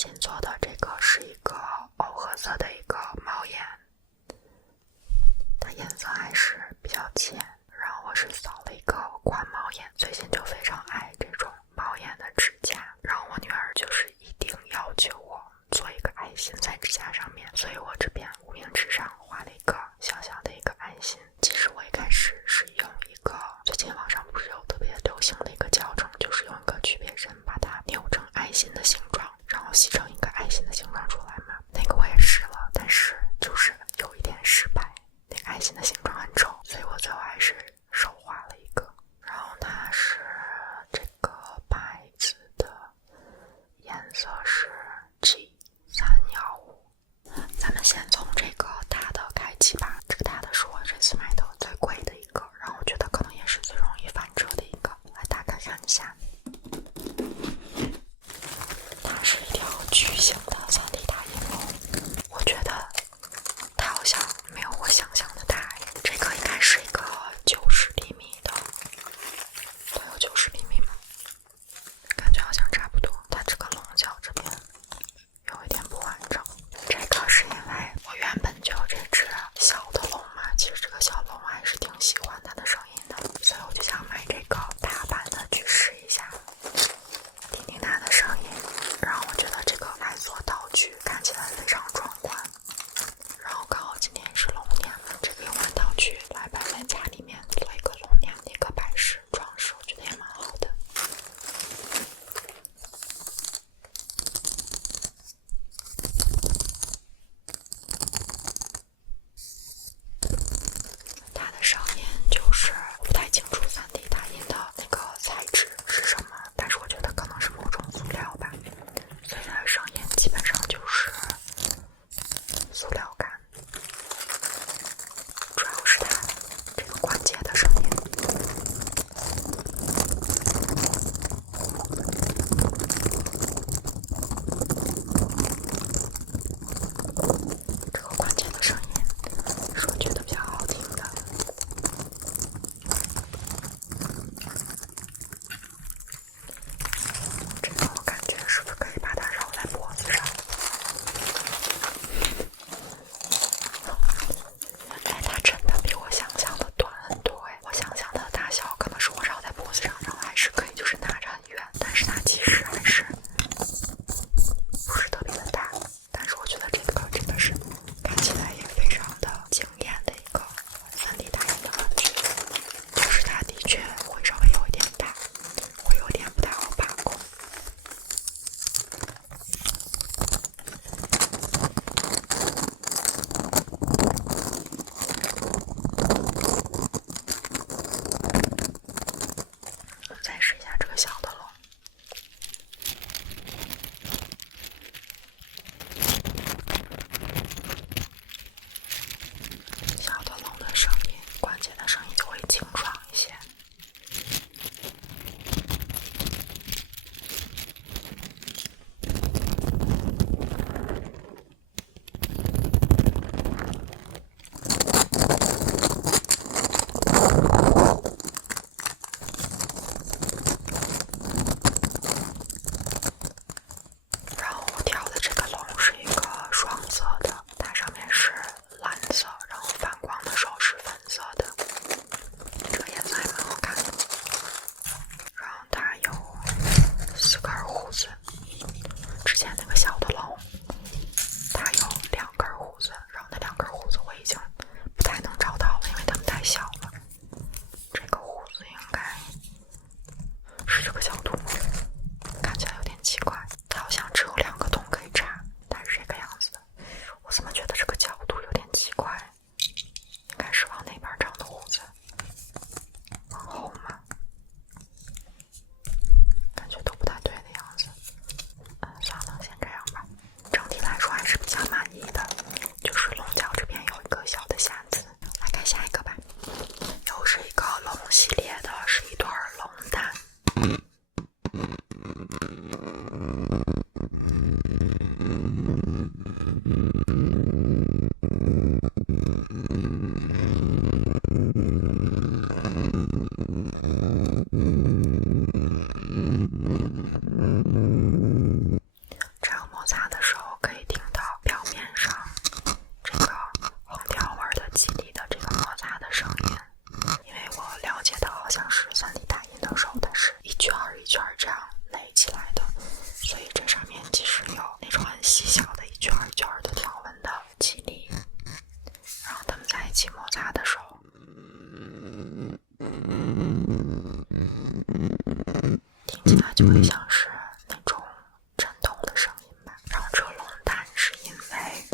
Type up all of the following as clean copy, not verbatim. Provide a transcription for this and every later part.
新做的这个是一个藕褐色的一个猫眼，它颜色还是比较浅，然后我是扫了一个宽猫眼，最近就非常爱这种猫眼的指甲，然后我女儿就是一定要求我做一个爱心在指甲上面，所以我这边无名指上画了一个小小的一个爱心。其实我一开始是用一个最近网上不是有特别流行的一个教程，就是用一个曲别针把它扭成爱心的形状，然后吸成一个爱心的形状出来嘛。那个我也试了，但是就是有一点失败，那个爱心的形状很丑，所以我最后还是手画了一个。然后它是这个牌子的颜色是 G315。咱们先从这个大的开启吧，这个大的是我这次买的最贵的一个，然后我觉得可能也是最容易翻车的一个，来打开看一下。它是一条橘细小的一圈一圈的条纹的肌理，然后它们在一起摩擦的时候，听起来就会像是那种震动的声音吧。然后这个龙蛋是因为，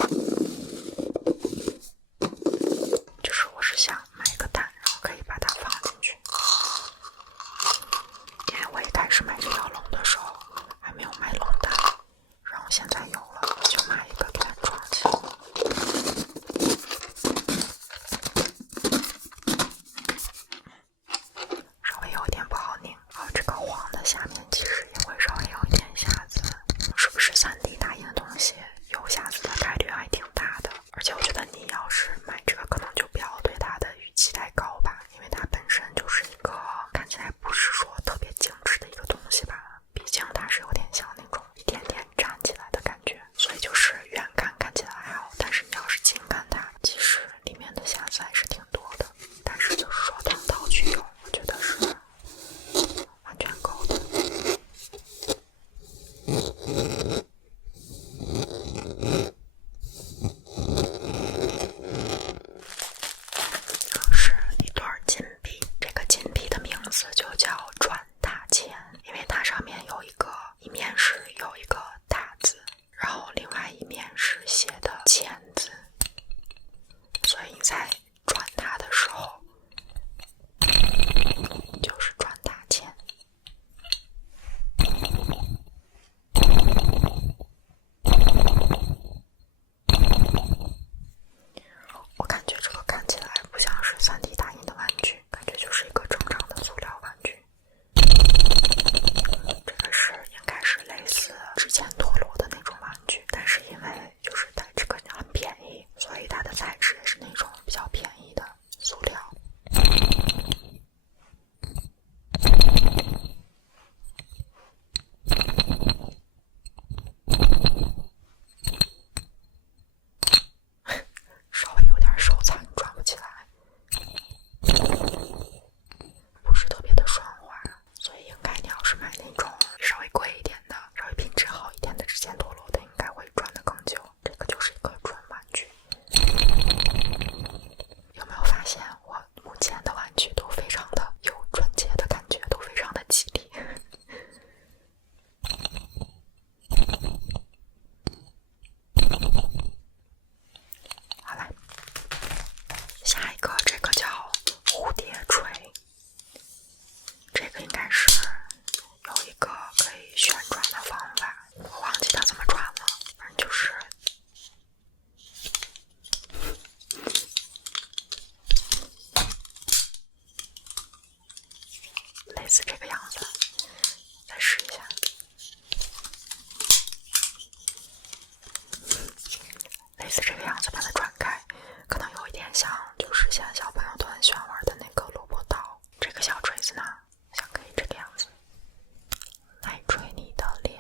就是我是想买个蛋，然后可以把它放进去。因为我一开始买这条龙的时候还没有买龙蛋，然后现在有了，就买一个给它装起来。稍微有一点不好拧，然后这个黄的下面其实也会稍微有一点瑕疵，是不是3D 打印的东西有瑕疵的概率还挺大的？而且我觉得你要是买这个，可能就不要对它的预期太高吧，因为它本身就是一个看起来不是说特别精致的一个东西吧，毕竟它是有点像那种一点点站起来的感觉，所以就是远看看起来还好，但是你要是近看它，其实里面的瑕疵还是挺多的。但是就是说当道具用，我觉得是完全够的。是一对金币，这个金币的名字就叫转大钱，因为它上面有一面是有一个大字，然后另外一面是写的钱字，所以你在转它的时候就是转大钱。我感觉这个看起来不像是3D 打印的玩具，感觉就是一个正常的塑料玩具。这个是应该是类似之前陀螺的那种玩具，但是因为就是它这个很便宜，所以它的材质也是那种比较便宜的塑料。稍微有点手残，转不起来，不是特别的顺滑，所以应该你要是买那种稍微贵一点的、稍微品质好一点的之前陀螺的，应该会转得更久。这个就是一个纯玩具。有没有发现我目前的玩具都非常的有纯洁的感觉，都非常的吉利？好来，下一个这个叫蝴蝶锤，这个应该是有一个可以旋转的方法，我忘记它怎么转了，反正就是类似这个样子，再试一下。类似这个样子把它转开，可能有一点像就是现在小朋友都很喜欢玩的那个萝卜刀。这个小锤子呢，像可以这个样子来锤你的脸。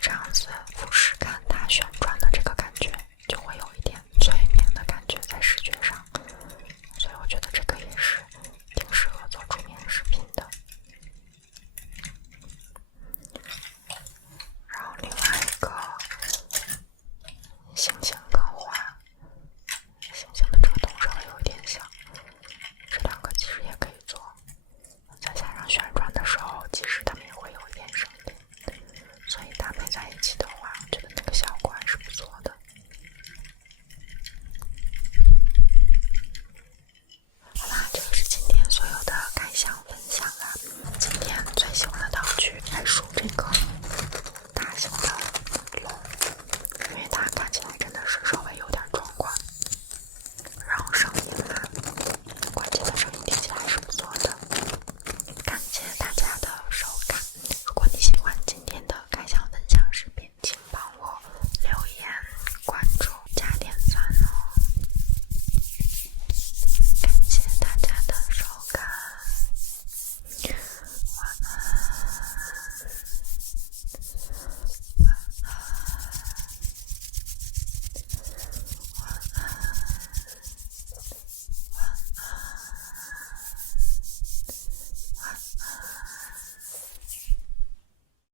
这样子俯视看它旋转。